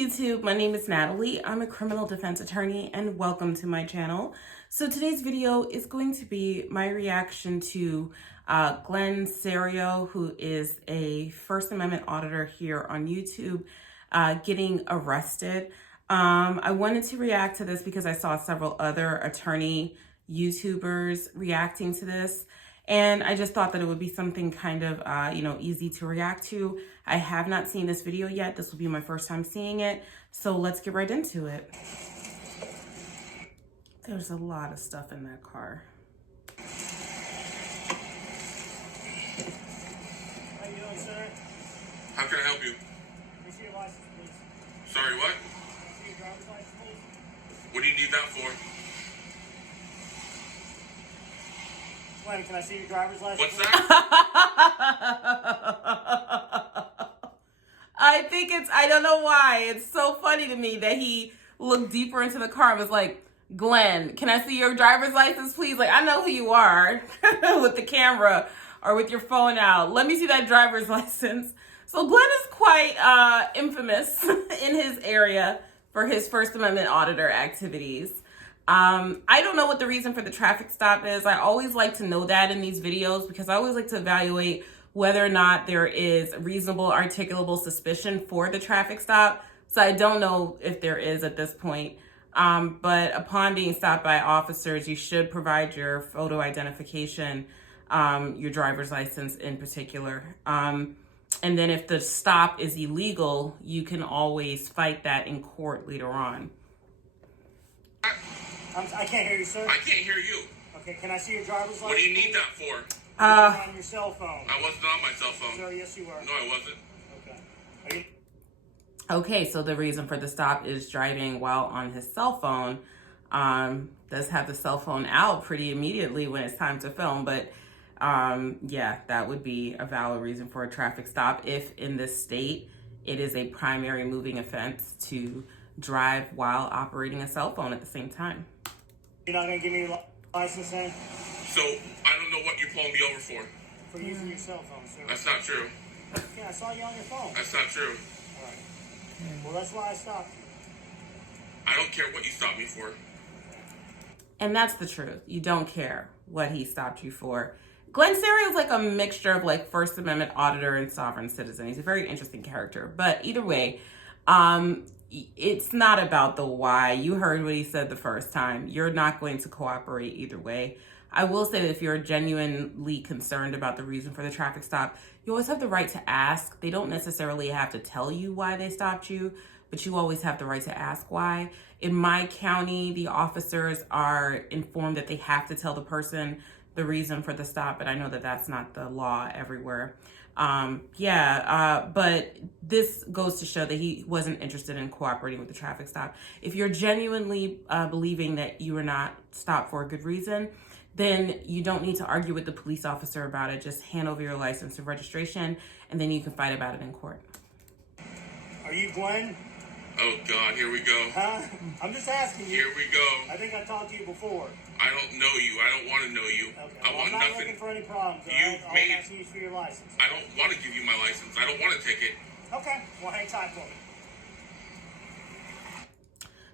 YouTube, my name is Natalie. I'm a criminal defense attorney and welcome to my channel. So today's video is going to be my reaction to Glenn Cerio, who is a First Amendment auditor here on YouTube, getting arrested. I wanted to react to this because I saw several other attorney YouTubers reacting to this. And I just thought that it would be something kind of, easy to react to. I have not seen this video yet. This will be my first time seeing it. So let's get right into it. There's a lot of stuff in that car. How you doing, sir? How can I help you? Can I see your license, please? Sorry, what? Can I see your driver's license, please? What do you need that for? Glenn, can I see your driver's license? What's please? that? I don't know why. It's so funny to me that he looked deeper into the car and was like, Glenn, can I see your driver's license, please? Like, I know who you are with the camera or with your phone out. Let me see that driver's license. So Glenn is quite infamous in his area for his First Amendment auditor activities. I don't know what the reason for the traffic stop is. I always like to know that in these videos because I always like to evaluate whether or not there is reasonable articulable suspicion for the traffic stop. So I don't know if there is at this point. But upon being stopped by officers, you should provide your photo identification, your driver's license in particular. And then if the stop is illegal, you can always fight that in court later on. I can't hear you, sir. I can't hear you. Okay, can I see your driver's license? What do you need please? that for? You're on your cell phone. I wasn't on my cell phone. Sir, yes, you were. No, I wasn't. Okay. Are you... Okay, so the reason for the stop is driving while on his cell phone. Does have the cell phone out pretty immediately when it's time to film, but yeah, that would be a valid reason for a traffic stop if in this state it is a primary moving offense to drive while operating a cell phone at the same time. You're not going to give me your license then? So, I don't know what you're pulling me over for. For using your cell phone, sir. That's not true. Yeah, I saw you on your phone. That's not true. All right. Well, that's why I stopped you. I don't care what you stopped me for. And that's the truth. You don't care what he stopped you for. Glenn Cerio is like a mixture of like First Amendment auditor and sovereign citizen. He's a very interesting character. But either way, it's not about the why. You heard what he said the first time. You're not going to cooperate either way. I will say that if you're genuinely concerned about the reason for the traffic stop, you always have the right to ask. They don't necessarily have to tell you why they stopped you, but you always have the right to ask why. In my county, the officers are informed that they have to tell the person the reason for the stop, but I know that that's not the law everywhere. But this goes to show that he wasn't interested in cooperating with the traffic stop. If you're genuinely believing that you were not stopped for a good reason, then you don't need to argue with the police officer about it. Just hand over your license and registration, and then you can fight about it in court. Are you Glenn? Oh, God, here we go. Huh? I'm just asking you. Here we go. I think I talked to you before. I don't know you. I don't want to know you. Okay. I Well, want I'm not nothing. looking for any problems. You All I'm made- asking you is for your license. I don't want to give you my license. I don't want to take it. Okay. Well, hang tight for me.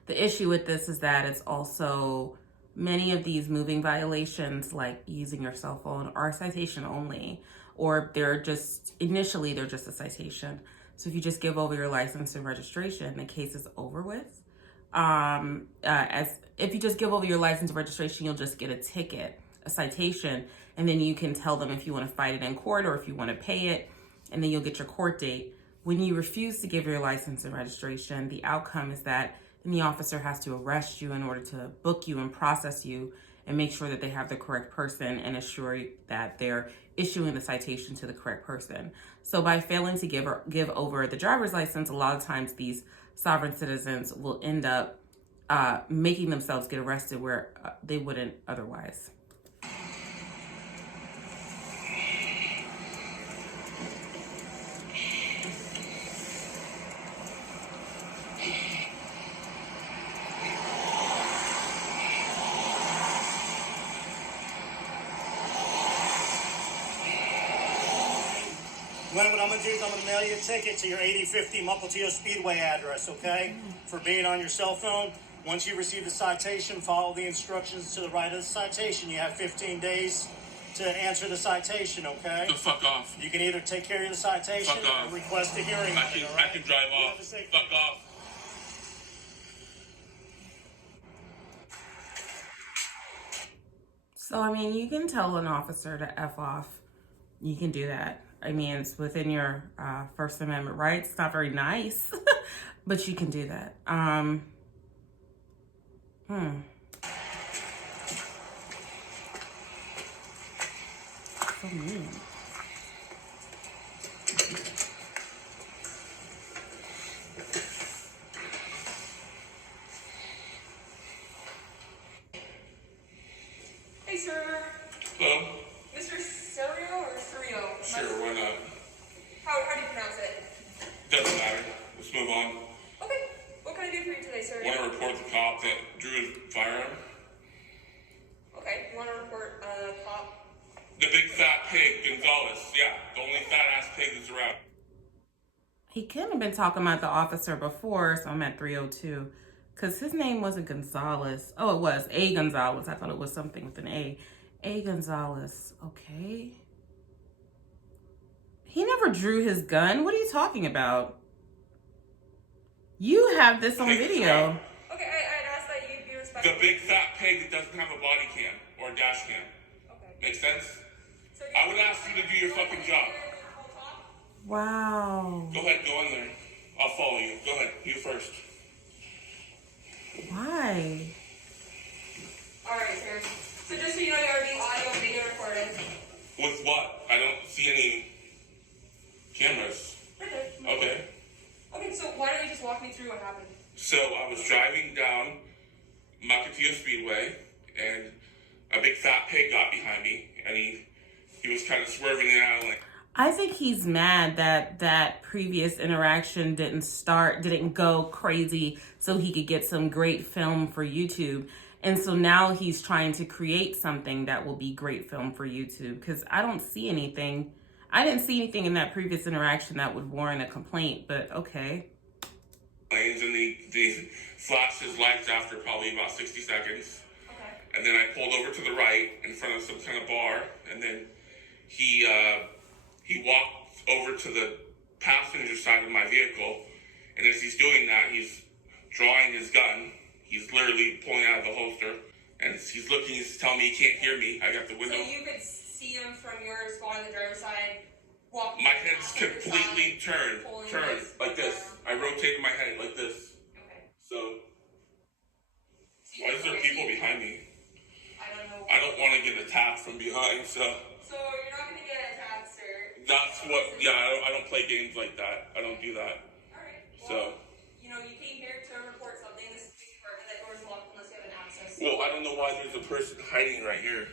The issue with this is that it's also many of these moving violations, like using your cell phone, are citation only, or they're just a citation. So if you just give over your license and registration, the case is over with. If you just give over your license and registration, you'll just get a ticket, a citation, and then you can tell them if you want to fight it in court or if you want to pay it, and then you'll get your court date. When you refuse to give your license and registration, the outcome is that then the officer has to arrest you in order to book you and process you and make sure that they have the correct person and assure that they're issuing the citation to the correct person. So by failing to give over the driver's license, a lot of times these sovereign citizens will end up making themselves get arrested where they wouldn't otherwise. Glenn, what I'm going to do is I'm going to mail you a ticket to your 8050 Mukilteo Speedway address, okay? For being on your cell phone. Once you receive the citation, follow the instructions to the right of the citation. You have 15 days to answer the citation, okay? So fuck off. You can either take care of the citation Fuck off. or request a hearing. I can drive You off. have a safe- Fuck off. So, I mean, you can tell an officer to F off. You can do that. I mean, it's within your First Amendment rights. It's not very nice, but you can do that. So mean. Hey, sir. Hello? Mr. Cerio or Cerio? Sure, why not? How do you pronounce it? Doesn't matter. Let's move on. Okay. What can I do for you today, sir? Want to report the cop that drew his firearm? Okay. You want to report cop? The big fat pig, Gonzalez. Yeah, the only fat ass pig that's around. He couldn't have been talking about the officer before, so I'm at 302. Because his name wasn't Gonzalez. Oh, it was. A. Gonzalez. I thought it was something with an A. A. Gonzalez. Okay. He never drew his gun. What are you talking about? You have this on video. Okay, I'd ask that you be respectful. The big fat pig that doesn't have a body cam or a dash cam. Okay. Make sense? So I would ask you to do your fucking job. Wow. Go ahead, go in there. I'll follow you. Go ahead, you first. Why? Alright, sir. So just so you know, you're being audio and video recorded. With what? I don't see any cameras. Right there. Okay. Okay, so why don't you just walk me through what happened? So I was driving down Mukilteo Speedway, and a big fat pig got behind me, and he was kind of swerving in and out of the lane. I think he's mad that that previous interaction didn't go crazy so he could get some great film for YouTube. And so now he's trying to create something that will be great film for YouTube, because I don't see anything. I didn't see anything in that previous interaction that would warrant a complaint, but okay. Lanes, and they flashed his lights after probably about 60 seconds. Okay. And then I pulled over to the right in front of some kind of bar, and then he walked over to the passenger side of my vehicle, and as he's doing that, he's drawing his gun. He's literally pulling out of the holster, and he's looking, he's telling me he can't hear me. I got the window. So you could see him from your spot on the driver's side, walking. My head's completely turned like this. I rotated my head like this. Okay. So, why is there people behind me? I don't know. I don't want to get attacked from behind, so So you're not going to get attacked, sir. that's what, yeah, I don't play games like that. I don't do that. Alright. So, You know, you came here to report something. This is the department that door's locked unless you have an access. well, I don't know why there's a person hiding right here.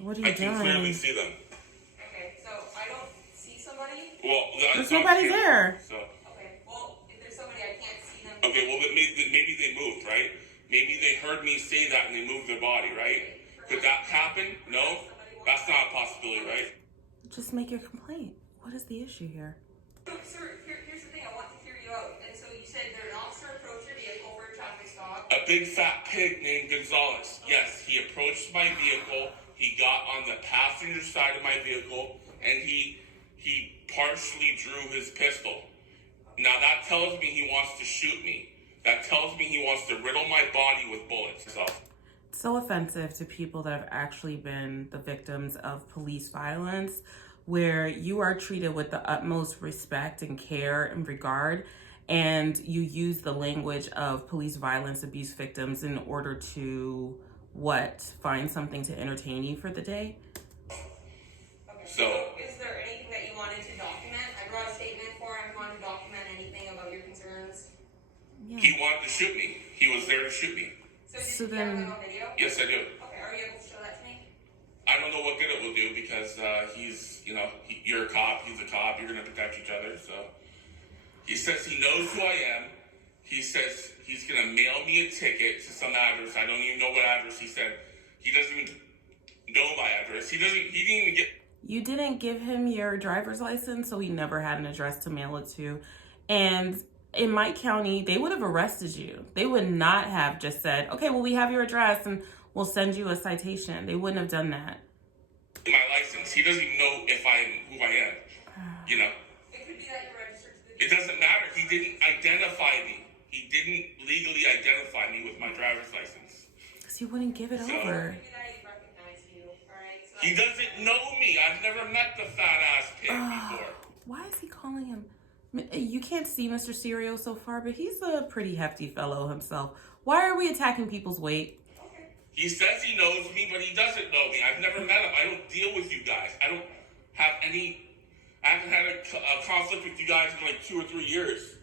What are I you can clearly doing? see them. Okay, so I don't see somebody. Well, There's nobody there. So, Okay, well, if there's somebody, I can't see them. okay, well, then maybe they moved, right? Maybe they heard me say that and they moved their body, right? Could that happen? No? That's not a possibility, right? Just make your complaint. What is the issue here? So, sir, here's the thing. I want to hear you out. And so you said that an officer approached your vehicle for a traffic stop. A big fat pig named Gonzalez. Yes, he approached my vehicle. He got on the passenger side of my vehicle, and he partially drew his pistol. Now that tells me he wants to shoot me. That tells me he wants to riddle my body with bullets. So It's so offensive to people that have actually been the victims of police violence, where you are treated with the utmost respect and care and regard, and you use the language of police violence abuse victims in order to, find something to entertain you for the day? Okay. So- is there anything that you wanted to document? I brought a statement for him. If you want to document anything about your concerns. Yeah. he wanted to shoot me. He was there to shoot me. So did So you have then- it on video? Yes, I do. Okay, are you able to show that to me? I don't know what good it will do because he's, you're a cop, he's a cop, you're going to protect each other. So he says he knows who I am. He says he's going to mail me a ticket to some address. I don't even know what address he said. He doesn't even know my address. He didn't even get. You didn't give him your driver's license, so he never had an address to mail it to. And in Mike County, they would have arrested you. They would not have just said, okay, well, we have your address and we'll send you a citation. They wouldn't have done that. My license. He doesn't even know if I'm who I am. You know? It could be that you're registered to the It doesn't matter. He didn't identify me. He didn't legally identify me with my driver's license. Because he wouldn't give it over. Maybe that he recognized you, alright? So He doesn't know me. I've never met the fat ass pig before. Why is he calling him? You can't see Mr. Cerio so far, but he's a pretty hefty fellow himself. Why are we attacking people's weight? He says he knows me, but he doesn't know me. I've never met him. I don't deal with you guys. I don't have any. I haven't had a conflict with you guys in like 2 or 3 years.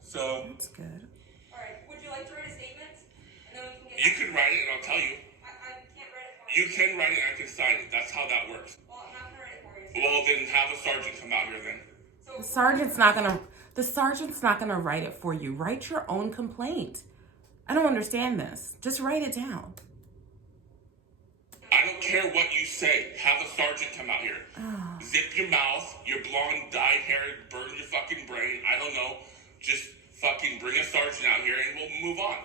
So That's good. alright, would you like to write a statement? And then we can get you can write it, and I'll tell you. I can't write it for you. You can write it, and I can sign it. That's how that works. Well, I'm not gonna write it for you. Well, then have a sergeant come out here then. The sergeant's not gonna write it for you. Write your own complaint. I don't understand this. Just write it down. I don't care what you say. Have a sergeant come out here. Zip your mouth. Your blonde, dyed hair, burn your fucking brain. I don't know. Just fucking bring a sergeant out here and we'll move on.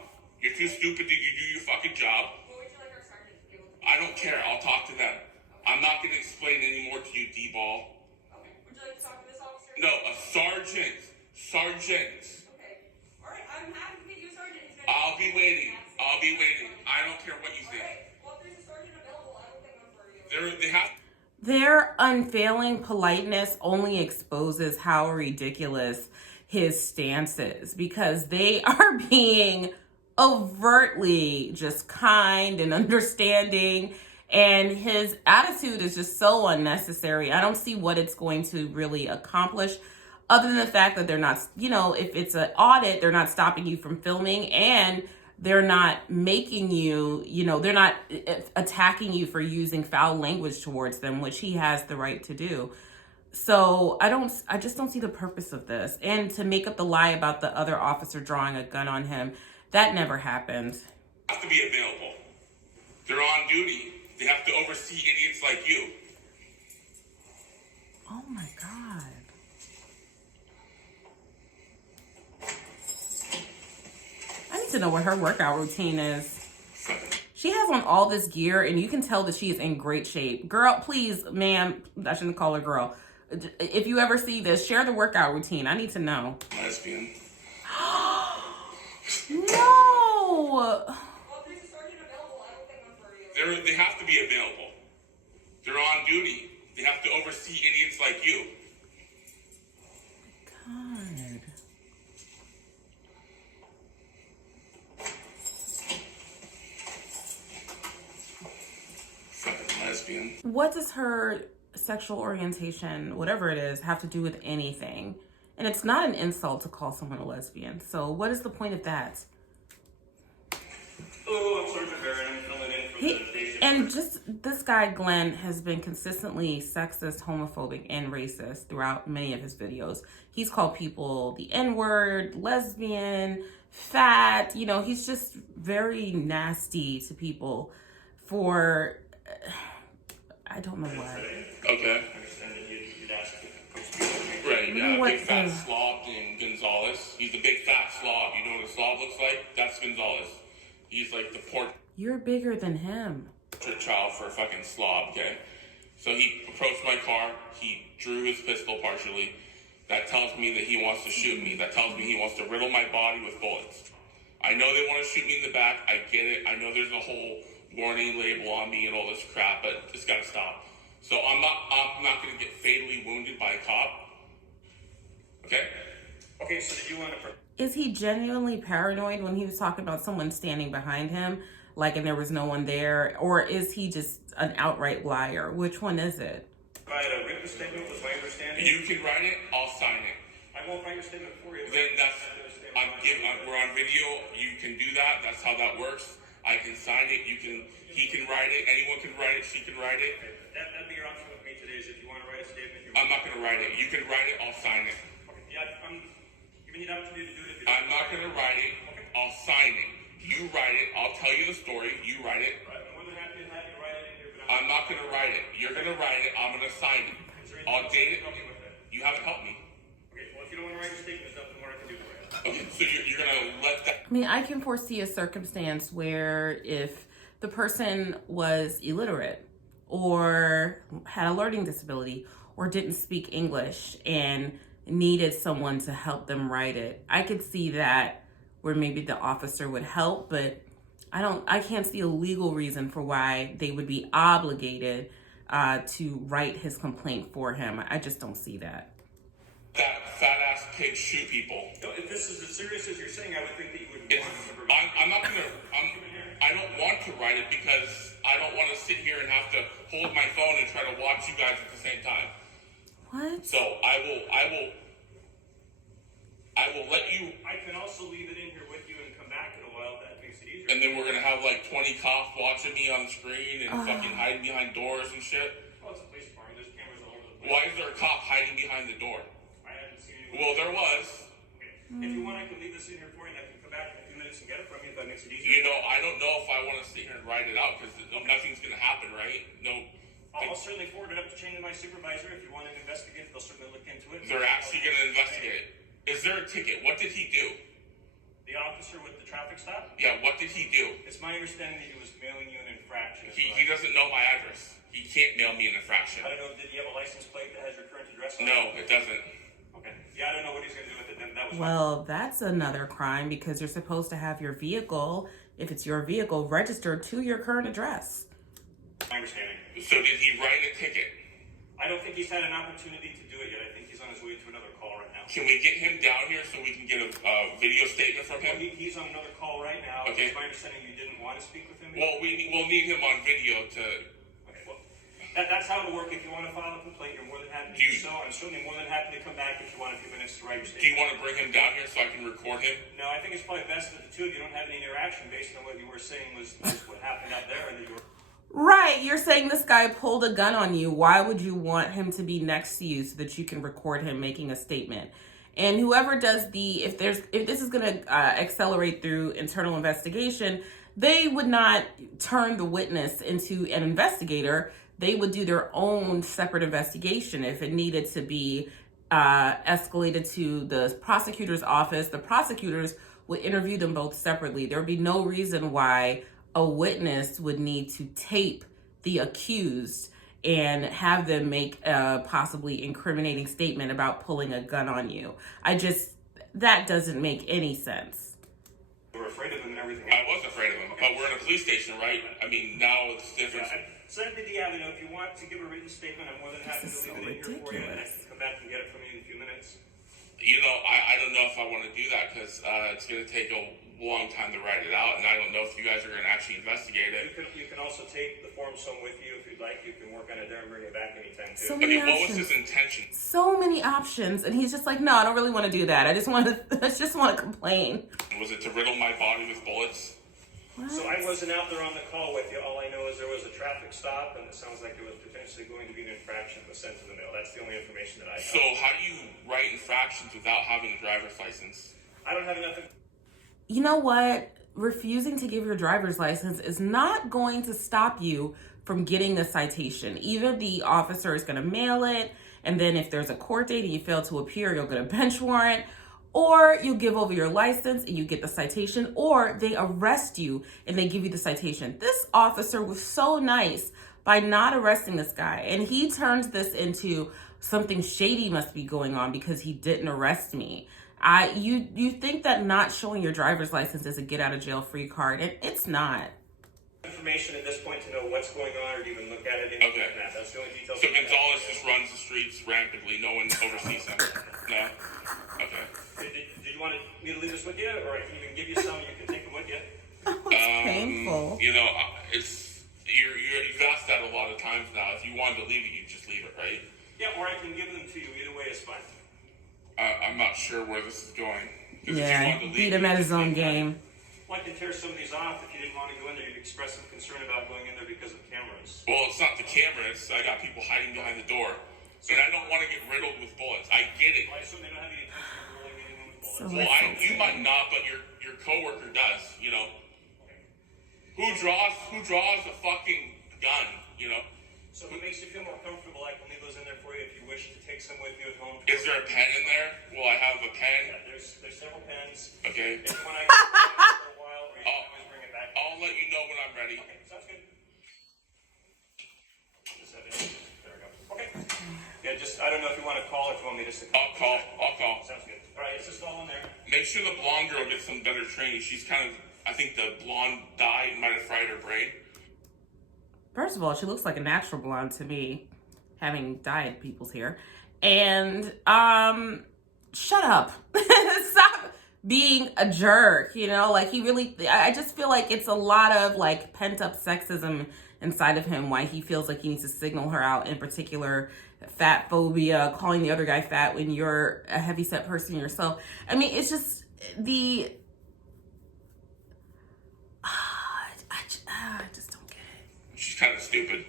You're too stupid to do your fucking job. What would you like our sergeant to be able to do? I don't care. I'll talk to them. I'm not going to explain anymore to you, D-ball. Okay. Would you like to talk to this officer? No, a sergeant. Sergeant. Okay. Alright, I'm happy to get you a sergeant. He's gonna I'll be waiting. I'll be waiting. I don't care what you think. Alright, well, if there's a sergeant available, I will pick one for you. They have. Their unfailing politeness only exposes how ridiculous his stance is, because they are being overtly just kind and understanding, and his attitude is just so unnecessary. I don't see what it's going to really accomplish, other than the fact that they're not, if it's an audit, they're not stopping you from filming, and they're not making you, they're not attacking you for using foul language towards them, which he has the right to do. So I just don't see the purpose of this. And to make up the lie about the other officer drawing a gun on him, that never happened. Have to be available. They're on duty. They have to oversee idiots like you. Oh my God. I need to know what her workout routine is. She has on all this gear and you can tell that she is in great shape. Girl, please, ma'am, I shouldn't call her girl. If you ever see this, share the workout routine. I need to know. Lesbian. No. Well, if there's a sergeant available, I will pick one for you. They have to be available. They're on duty. They have to oversee idiots like you. God. Fucking lesbian. What does her sexual orientation, whatever it is, have to do with anything? And it's not an insult to call someone a lesbian. So what is the point of that? Hello, I'm Sergeant Barron. I'm filling in for the day shift. And just this guy, Glenn, has been consistently sexist, homophobic, and racist throughout many of his videos. He's called people the N-word, lesbian, fat. He's just very nasty to people for, I don't know why. Okay. I understand that you'd ask Right, yeah, What big fat the- slob named Gonzalez. He's a big fat slob. You know what a slob looks like? That's Gonzalez. He's like the portrait You're bigger than him. child for a fucking slob, okay? So he approached my car. He drew his pistol partially. That tells me that he wants to shoot me. That tells me he wants to riddle my body with bullets. I know they want to shoot me in the back. I get it. I know there's a whole warning label on me and all this crap, but it's got to stop. So I'm not going to get fatally wounded by a cop. Okay? Okay, so did you want to... Is he genuinely paranoid when he was talking about someone standing behind him, and there was no one there? Or is he just an outright liar? Which one is it? provide a written statement was my understanding? You can write it, I'll sign it. I won't write your statement for you. Then we're on video, you can do that, that's how that works. I can sign it, he can write it, anyone can write it, she can write it. That'd be your option with me today, is if you want to write a statement. I'm not gonna write it, you can write it, I'll sign it. Okay, yeah, I'm giving you the opportunity to do it. If you I'm not gonna write it, I'll sign it. You write it, I'll tell you the story, you write it. Right, I'm more than happy to have you write it in here, but I'm not going to write it. You're going to write it. I'm going to sign it. I'll date it. You haven't helped me. Okay, well, if you don't want to write your statement, there's nothing more I can do for you. Okay, so you're going to let that... I mean, I can foresee a circumstance where if the person was illiterate or had a learning disability or didn't speak English and needed someone to help them write it, I could see that where maybe the officer would help, but I can't see a legal reason for why they would be obligated to write his complaint for him. I just don't see that. That fat ass pig shoot people. No, if this is as serious as you're saying, I would think that you would It's, want to I'm not going to... I don't want to write it because I don't want to sit here and have to hold my phone and try to watch you guys at the same time. What? So I will let you... I can also leave it in here with you and come back in a while if that makes it easier. And then we're going to have like 20 cops watching me on the screen and fucking hiding behind doors and shit. Well, it's a police department. There's cameras all over the place. Why is there a cop hiding behind the door? I haven't seen anyone. Well, there was. Okay. If you want, I can leave this in here for you and I can come back in a few minutes and get it from you if that makes it easier. You know, I don't know if I want to sit here and write it out because nothing's going to happen, right? No. I'll certainly forward it up the chain to my supervisor. If you want to investigate it, they'll certainly look into it. They're actually going to investigate it. Is there a ticket? What did he do? The officer with the traffic stop? Yeah, what did he do? It's my understanding that he was mailing you an infraction. He doesn't know my address. He can't mail me an infraction. I don't know, did he have a license plate that has your current address on it? No, it doesn't. Okay. Yeah, I don't know what he's going to do with it then. That was Well, that's another crime because you're supposed to have your vehicle, if it's your vehicle, registered to your current address. my understanding. So did he write a ticket? I don't think he's had an opportunity to do it yet. I think he's on his way to another call right now. Can we get him down here so we can get a video statement from Well, him? he's on another call right now. Okay. It's my understanding you didn't want to speak with him. Well, we'll need him on video to... Okay, well, that's how it'll work. If you want to file a complaint, you're more than happy to do so. I'm certainly more than happy to come back if you want a few minutes to write your Do you statement. want to bring him down here so I can record him? No, I think it's probably best that the two of you don't have any interaction based on what you were saying was what happened out there and that you were... Right, you're saying this guy pulled a gun on you. Why would you want him to be next to you so that you can record him making a statement? And whoever does if this is going to accelerate through internal investigation, they would not turn the witness into an investigator. They would do their own separate investigation. If it needed to be escalated to the prosecutor's office, the prosecutors would interview them both separately. There would be no reason why a witness would need to tape the accused and have them make a possibly incriminating statement about pulling a gun on you. That doesn't make any sense. You were afraid of him and everything. I was afraid of him, but we're in a police station, right? I mean, now it's different. Send it to the avenue. If you want to give a written statement, I'm more than happy This is to so leave it in here for you, and I ridiculous. can come back and get it from you in a few minutes. You know, I don't know if I want to do that because it's going to take a long time to write it out, and I don't know if you guys are going to actually investigate it. You can also take the forms home with you if you'd like. You can work on it there and bring it back anytime too. So I many mean, what was options. his intention? So many options, and he's just like, no, I don't really want to do that. I just want to complain. Was it to riddle my body with bullets? What? So I wasn't out there on the call with you. All I know is there was a traffic stop, and it sounds like there was potentially going to be an infraction that was sent to the mail. That's the only information that I have. So how do you write infractions without having a driver's license? I don't have enough. You know what? Refusing to give your driver's license is not going to stop you from getting a citation. Either the officer is going to mail it, and then if there's a court date and you fail to appear, you'll get a bench warrant, or you give over your license and you get the citation, or they arrest you and they give you the citation. This officer was so nice by not arresting this guy, and he turns this into something shady must be going on because he didn't arrest me. You think that not showing your driver's license is a get out of jail free card, and it's not. Information at this point to know what's going on or to even look at it. Okay. That's the only details. So Gonzalez just runs the streets rampantly. No one oversees him. No? Okay. Did you want me to leave this with you, or I can even give you some? You can take them with you. Oh, it's painful. You know, you've asked that a lot of times now. If you wanted to leave it, you'd just leave it, right? Yeah, or I can give them to you. Either way is fine. I'm not sure where this is going. 'Cause if you Yeah, wanted to leave beat it, him at his you'd own leave it. game. Well, I can tear some of these off. If you didn't want to go in there, you'd express some concern about going in there because of cameras. Well, it's not the cameras. I got people hiding behind the door. And I don't want to get riddled with bullets. I get it. Well, I assume they don't have any intention of rolling anyone with bullets. So Well, you might not, but your coworker does. You know, who draws a fucking gun? you know. So if it makes you feel more comfortable, I can leave those in there for you if you wish to take some with you at home. Is there a pen in there? Will I have a pen? Yeah, there's several pens. Okay. If you want to for a while, or you can always bring it back. I'll let you know when I'm ready. Okay, sounds good. Just have it. There we go. Okay. Yeah, just, I don't know if you want to call or if you want me just to I'll call. Sounds good. All right, it's just all in there. Make sure the blonde girl gets some better training. She's kind of, I think the blonde dye might have fried her brain. First of all, she looks like a natural blonde to me, having dyed people's hair. And shut up. Stop being a jerk, you know? Like, he really, I just feel like it's a lot of like pent up sexism inside of him, why he feels like he needs to signal her out, in particular fat phobia, calling the other guy fat when you're a heavyset person yourself. I mean, it's just the I just don't get it. She's kind of stupid.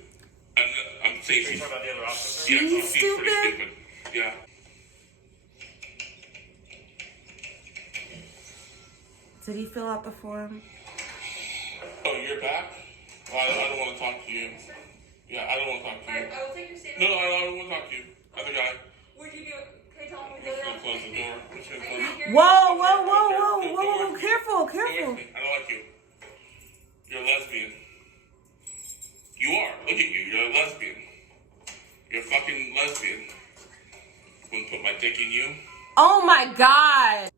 I'm saying Are you talking about the other officer? yeah, She's she's pretty stupid? stupid. Yeah. Did he fill out the form? Oh, you're back? Well, I don't want to talk to you. Yeah, I don't want to talk to you. I will take your statement. No, I don't want to talk to you. Other guy. Would you be, can I tell me I'm the just other going to close the door. I'm just going to close the door. Whoa, careful, Don't work with me. I don't like you. You're a lesbian. You are. Look at you. You're a lesbian. You're a fucking lesbian. Wouldn't put my dick in you. Oh my God.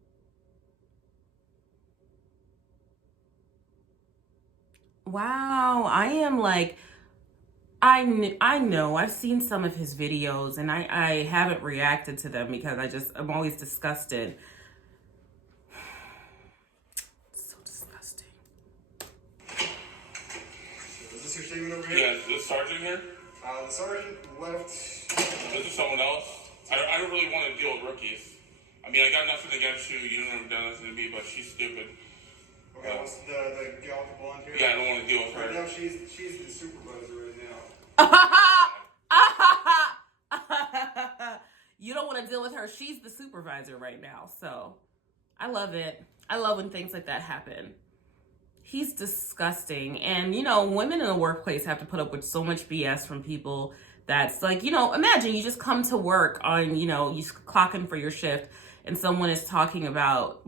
Wow, I am like, I know, I've seen some of his videos and I haven't reacted to them because I'm always disgusted. So disgusting. Is this your statement over here? Yeah, is this sergeant here? The sergeant left. This is someone else? I don't really want to deal with rookies. I mean, I got nothing against you. You don't have done nothing to me, but she's stupid. Okay, what's the gal with the blonde hair? Yeah, I don't want to deal with her. Right now, she's the supervisor right now. You don't want to deal with her. She's the supervisor right now. So I love it. I love when things like that happen. He's disgusting. And, you know, women in the workplace have to put up with so much BS from people that's like, you know, imagine you just come to work on, you know, you clock in for your shift and someone is talking about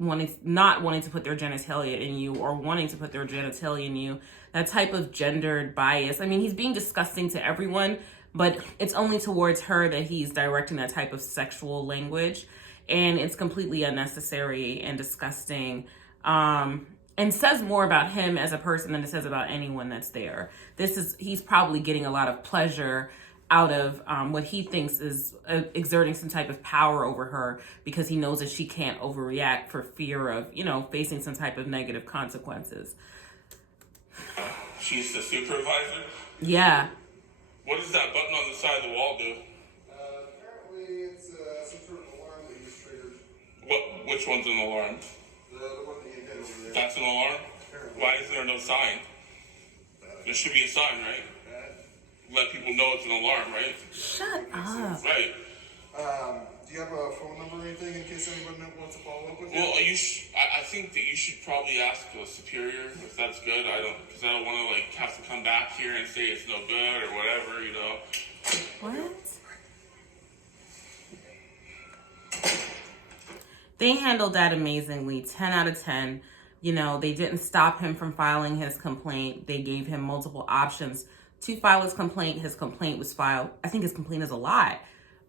not wanting to put their genitalia in you or wanting to put their genitalia in you. That type of gendered bias. I mean, he's being disgusting to everyone, but it's only towards her that he's directing that type of sexual language. And it's completely unnecessary and disgusting. And says more about him as a person than it says about anyone that's there. He's probably getting a lot of pleasure out of what he thinks is exerting some type of power over her because he knows that she can't overreact for fear of, you know, facing some type of negative consequences. She's the supervisor? Yeah. What does that button on the side of the wall do? Apparently, it's some sort of alarm that you just triggered. Which one's an alarm? The one that you hit over there. That's an alarm? Apparently. Why is there no sign? There should be a sign, right? Let people know it's an alarm, right? Shut up. Right. Do you have a phone number or anything in case anyone wants to follow up with you? Well, I think that you should probably ask a superior if that's good. Because I don't want to like have to come back here and say it's no good or whatever, you know. What? They handled that amazingly. 10 out of 10. You know, they didn't stop him from filing his complaint. They gave him multiple options to file his complaint. His complaint was filed. I think his complaint is a lie.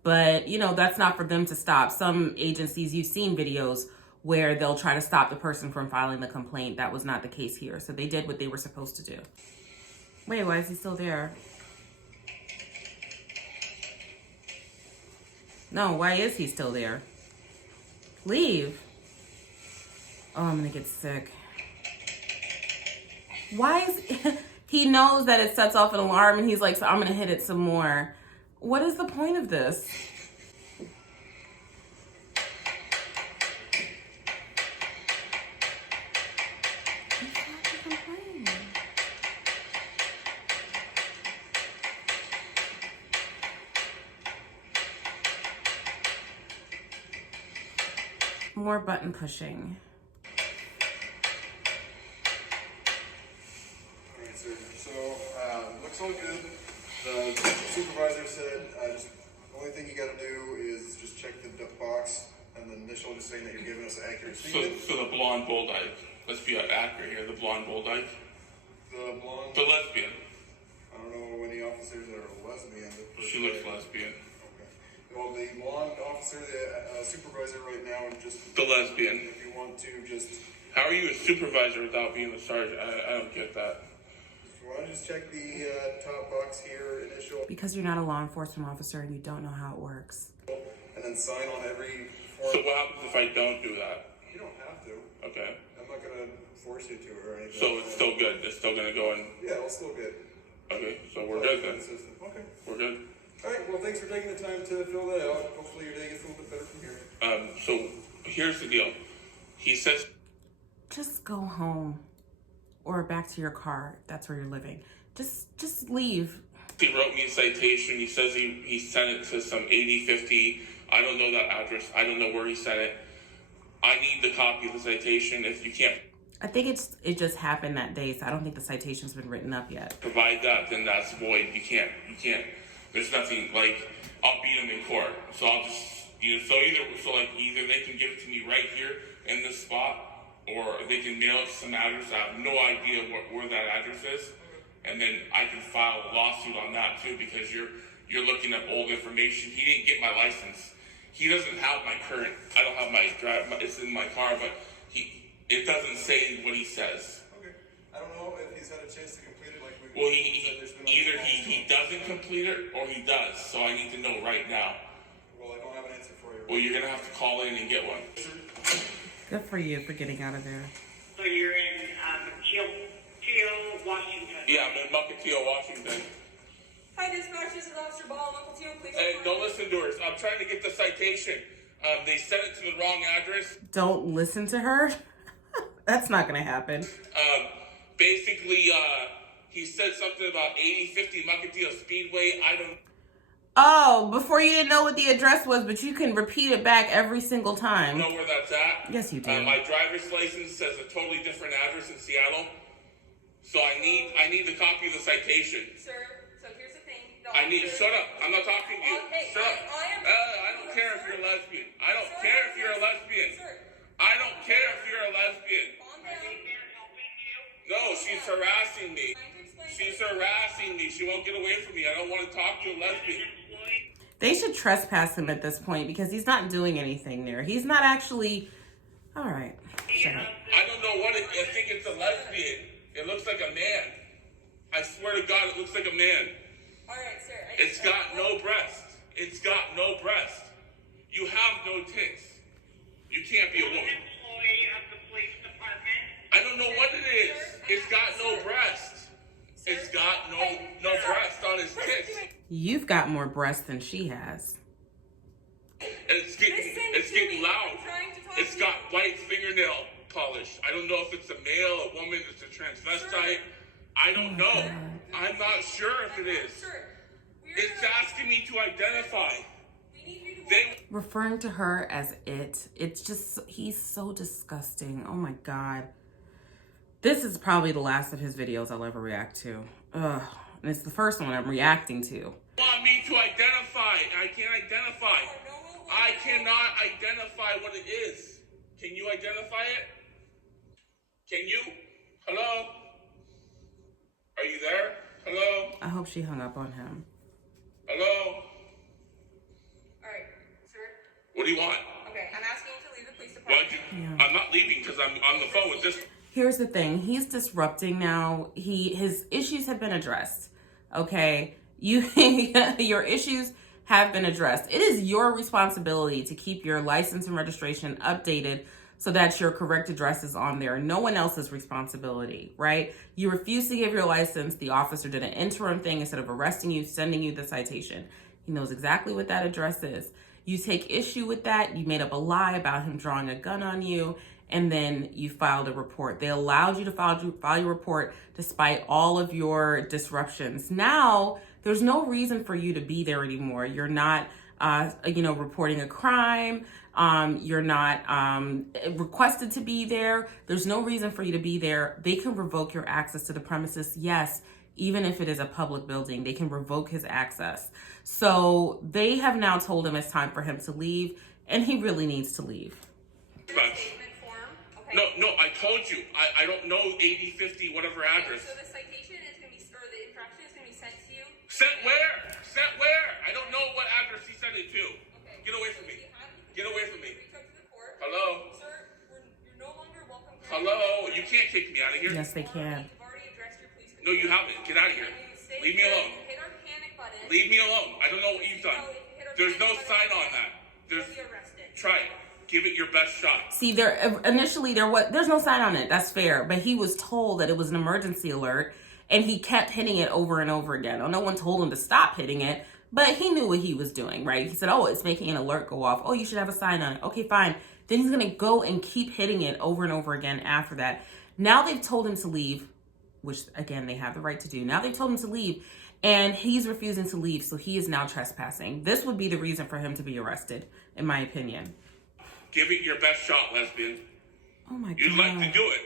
But, you know, that's not for them to stop. Some agencies, you've seen videos where they'll try to stop the person from filing the complaint. That was not the case here. So they did what they were supposed to do. Wait, why is he still there? No, why is he still there? Leave. Oh, I'm gonna get sick. Why is he knows that it sets off an alarm and he's like, so I'm gonna hit it some more. What is the point of this? More button pushing. Alright, sir. So, looks all good. The supervisor said, just the only thing you gotta do is just check the box and the initial just saying that you're giving us an accurate statement. So the blonde bull dyke. Let's be accurate here. The blonde bull dyke. The blonde. The lesbian. I don't know any officers that are lesbian. She looks lesbian. Okay. Well, the blonde officer, the supervisor right now, just. The lesbian. If you want to just. How are you a supervisor without being a sergeant? I don't get that. If you want to just check the top box here, initial. Because you're not a law enforcement officer and you don't know how it works. And then sign on every form. So what happens if I don't do that? You don't have to. Okay. I'm not gonna force you to or anything. So it's still good. It's still gonna go in. Yeah, it's still good. Okay. So we're good then. Okay. We're good. All right. Well, thanks for taking the time to fill that out. Hopefully your day gets a little bit better from here. So here's the deal. He says. Just go home or back to your car if that's where you're living. Just leave. He wrote me a citation. He says he sent it to some 8050. I don't know that address. I don't know where he sent it. I need the copy of the citation. If you can't I think it just happened that day, so I don't think the citation's been written up yet. provide that, then that's void. You can't. There's nothing, like, I'll beat him in court. So I'll just, either they can give it to me right here in this spot, or they can mail it to some address. I have no idea where that address is. And then I can file a lawsuit on that too, because you're looking up old information. He didn't get my license. He doesn't have my current. I don't have my drive. It's in my car, but it doesn't say what he says. Okay. I don't know if he's had a chance to complete it like we. Well, either he doesn't complete it or he does. So I need to know right now. Well, I don't have an answer for you. Well, you're gonna have to call in and get one. Good for you for getting out of there. So you're in Cerio, Washington. Yeah, I'm in Mukilteo, Washington. Hi, dispatch. This is Officer Ball, local TO police. Hey, don't listen to her. I'm trying to get the citation. They sent it to the wrong address. Don't listen to her? That's not going to happen. Basically, he said something about 8050 Mukilteo Speedway. I don't Oh, before you didn't know what the address was, but you can repeat it back every single time. know where that's at. Yes, you do. My driver's license says a totally different address in Seattle. So I need the copy of the citation. Sir, so here's the thing. The Shut up. I'm not talking to you. Okay, Shut up. I don't care if you're a lesbian. I don't care if you're a lesbian. Sir, I don't care if you're a lesbian. calm down. No, she's harassing me. Trying to explain. She's harassing me. She won't get away from me. I don't want to talk to a lesbian. They should trespass him at this point because he's not doing anything there. He's not actually... All right. Shut up. I don't know what I think it's a lesbian. It looks like a man. I swear to God, it looks like a man. All right, sir. It's got no breast. It's got no breast. You have no tits. You can't be a woman. Employee of the police department. I don't know what it is. It's got no breast. It's got no breast on his tits. You've got more breasts than she has. And it's getting loud. It's got white fingernail polish. I don't know if it's a male, a woman, it's a transvestite. I don't know. I'm not sure if it is. It's asking me to identify. Referring to her as it. It's just, he's so disgusting. Oh my God. This is probably the last of his videos I'll ever react to. Ugh. And it's the first one I'm reacting to. Want me to identify? I can't identify. I cannot identify what it is. Can you identify it? Can you? Hello? Are you there? Hello? I hope she hung up on him. Hello? All right, sir. What do you want? Okay, I'm asking you to leave the police department. I'm not leaving because I'm on the phone with this. Here's the thing. He's disrupting now. His issues have been addressed. Okay? Your issues have been addressed. It is your responsibility to keep your license and registration updated so that your correct address is on there. No one else's responsibility, right? You refuse to give your license. The officer did an interim thing instead of arresting you, sending you the citation. He knows exactly what that address is. You take issue with that. You made up a lie about him drawing a gun on you, and then you filed a report. They allowed you to file your report despite all of your disruptions. Now, there's no reason for you to be there anymore. You're not, reporting a crime. You're not requested to be there. There's no reason for you to be there. They can revoke your access to the premises. Yes, even if it is a public building. They can revoke his access. So they have now told him it's time for him to leave, and he really needs to leave. Statement form. Okay. No, I told you. I don't know 8050 whatever address. So the citation is going to be, or the infraction is going to be sent to you. Sent where? Sent where? I don't know what address he sent it to. Okay. Get away from me. Get away from me. Reach out to the court. Hello? Sir, you're no longer welcome. Hello? You can't kick me out of here. Yes, they can. You've already addressed your police. No, you haven't. Get out of here. Leave me alone. You hit our panic button. Leave me alone. I don't know what you've done. There's no sign on that. You'll be arrested. Try it. Give it your best shot. See, there's no sign on it. That's fair. But he was told that it was an emergency alert, and he kept hitting it over and over again. No one told him to stop hitting it, but he knew what he was doing, right? He said, oh, it's making an alert go off. Oh, you should have a sign on it. Okay, fine. Then he's going to go and keep hitting it over and over again after that. Now they've told him to leave, which, again, they have the right to do. Now they've told him to leave, and he's refusing to leave, so he is now trespassing. This would be the reason for him to be arrested, in my opinion. Give it your best shot, lesbian. Oh, my God. You'd like to do it.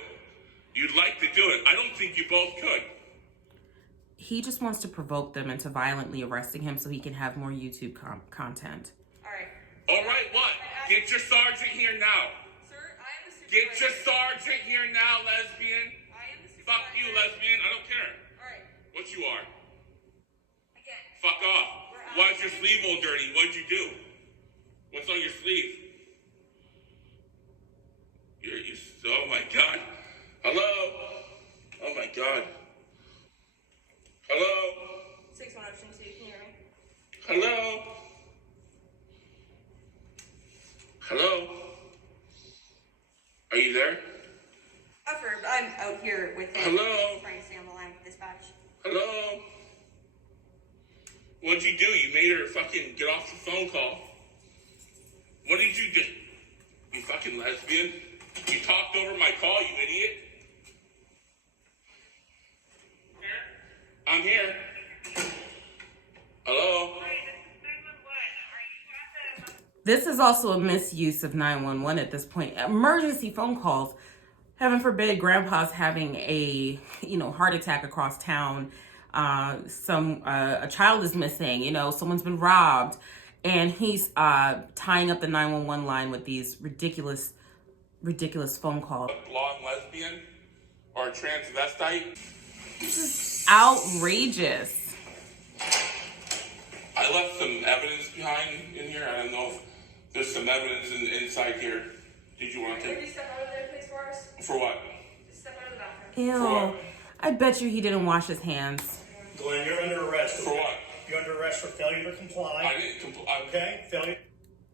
You'd like to do it. I don't think you both could. He just wants to provoke them into violently arresting him so he can have more YouTube content. All right. All right, what? Get your sergeant here now. Sir, I am the supervisor. Get your sergeant here now, lesbian. I am the supervisor. Fuck you, lesbian. I don't care All right. what you are. Again. Fuck off. Why's your sleeve all dirty? What'd you do? What's on your sleeve? Oh my God. Hello? Oh my God. Hello? 61 option 2, can you hear me? Hello? Hello? Are you there? I'm out here with him. Hello? Trying to stay on the line with dispatch. Hello? What'd you do? You made her fucking get off the phone call. What did you do? You fucking lesbian. You talked over my call, you idiot. I'm here. Hello? This is also a misuse of 911 at this point. Emergency phone calls. Heaven forbid grandpa's having a, heart attack across town. A child is missing, someone's been robbed. And he's tying up the 911 line with these ridiculous phone calls. A blonde lesbian or a transvestite? This is outrageous. I left some evidence behind in here. I don't know if there's some evidence inside here. Did you want to Can take? you step out of there, please, for us? For what? Just step out of the bathroom. For Ew. what? I bet you he didn't wash his hands. Glenn, you're under arrest. For what? You're under arrest for failure to comply. I didn't comply. Okay? Failure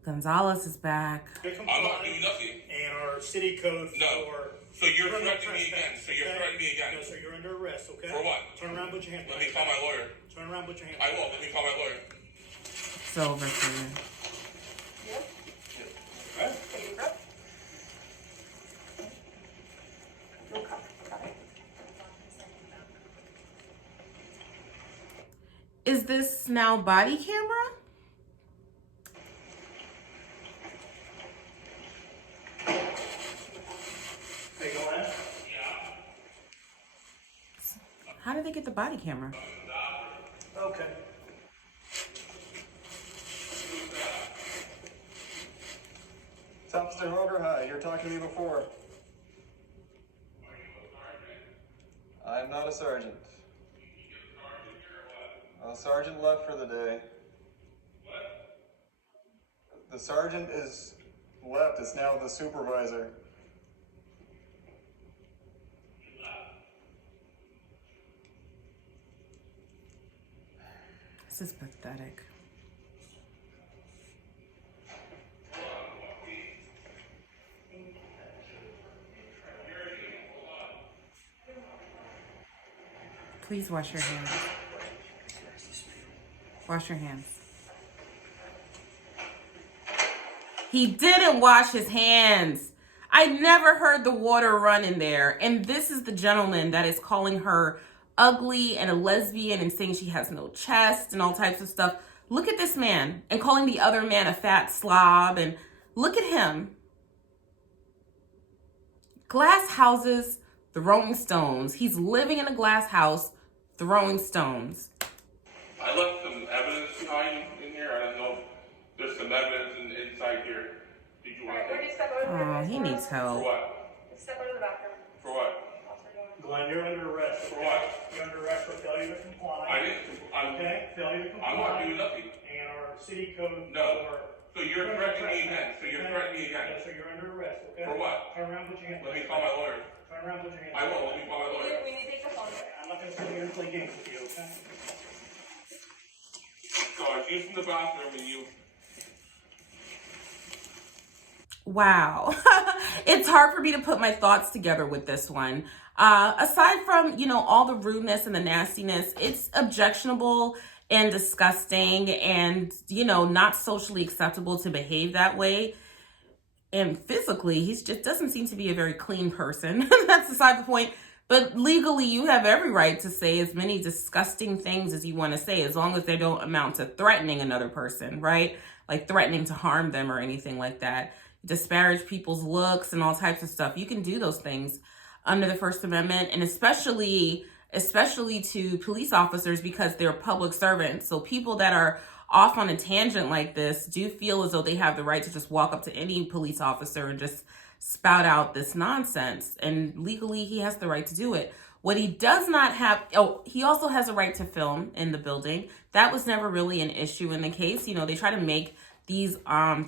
Gonzalez is back. to comply. I'm not doing nothing. And our city code No. for... So you're criminal threatening me again. trespass, So you're okay? threatening me again. No, sir, you're under arrest, okay? For what? Turn around, put your hands Let behind me call my lawyer. Turn around, put your hands I will. Let me call my lawyer. It's over for you. Yep. Right? Take a breath. No cup. Got it. Is this now body camera? Hey, go ahead. How did they get the body camera? Okay. Thompson Roger, hi. You're talking to me before. I'm not a sergeant. A sergeant left for the day. The sergeant is left. It's now the supervisor. This is pathetic. Please wash your hands. Wash your hands. He didn't wash his hands. I never heard the water run in there. And this is the gentleman that is calling her ugly and a lesbian and saying she has no chest and all types of stuff. Look at this man and calling the other man a fat slob. And look at him. Glass houses, the Rolling Stones. He's living in a glass house, throwing stones. I left some evidence behind in here. I don't know if there's some evidence inside here. Did you want to Would take you it? step over to Oh, this he one? needs For help. what? Step over to the bathroom. For what? Glenn, you're under arrest. For what? You're under arrest for failure to comply. I didn't. Okay, failure to comply. I'm not doing nothing. And our city code. No. So you're threatening me again. So you're threatening me again. Yes, so you're under arrest, okay? For what? Turn around, put your hands. Let me call my lawyer. Turn around, put your hands. I won't. Let me call my lawyer. We need to take the phone. I'm not gonna sit here and play games with you, okay? So I came from the bathroom and you. Wow. It's hard for me to put my thoughts together with this one. Aside from, all the rudeness and the nastiness, it's objectionable and disgusting and, not socially acceptable to behave that way. And physically, he just doesn't seem to be a very clean person. That's beside the point. But legally, you have every right to say as many disgusting things as you want to say, as long as they don't amount to threatening another person, right? Like threatening to harm them or anything like that. Disparage people's looks and all types of stuff. You can do those things under the First Amendment, and especially to police officers, because they're public servants. So people that are off on a tangent like this do feel as though they have the right to just walk up to any police officer and just spout out this nonsense. And legally, he has the right to do it. What he does not have, he also has a right to film in the building. That was never really an issue in the case. They try to make these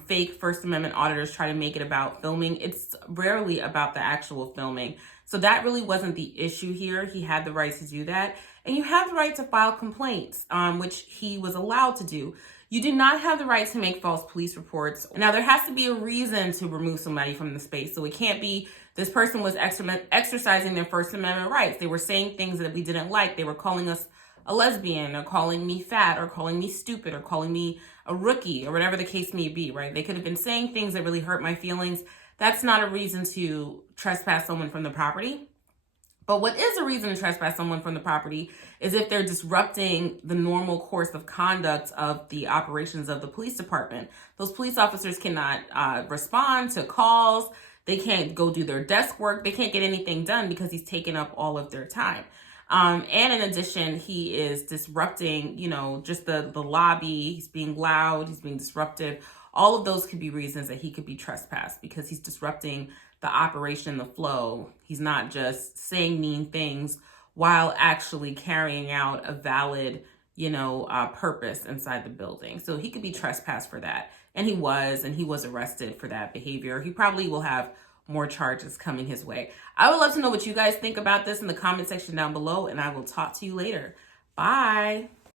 fake First Amendment auditors try to make it about filming. It's rarely about the actual filming. So that really wasn't the issue here. He had the right to do that. And you have the right to file complaints, which he was allowed to do. You do not have the right to make false police reports. Now, there has to be a reason to remove somebody from the space. So it can't be this person was exercising their First Amendment rights. They were saying things that we didn't like. They were calling us a lesbian, or calling me fat, or calling me stupid, or calling me a rookie, or whatever the case may be, right? They could have been saying things that really hurt my feelings. That's not a reason to trespass someone from the property. But what is a reason to trespass someone from the property is if they're disrupting the normal course of conduct of the operations of the police department. Those police officers cannot respond to calls. They can't go do their desk work. They can't get anything done because he's taken up all of their time. And in addition, he is disrupting, just the lobby. He's being loud. He's being disruptive. All of those could be reasons that he could be trespassed, because he's disrupting the operation, the flow. He's not just saying mean things while actually carrying out a valid, purpose inside the building. So he could be trespassed for that. And he was arrested for that behavior. He probably will have more charges coming his way. I would love to know what you guys think about this in the comment section down below, and I will talk to you later. Bye.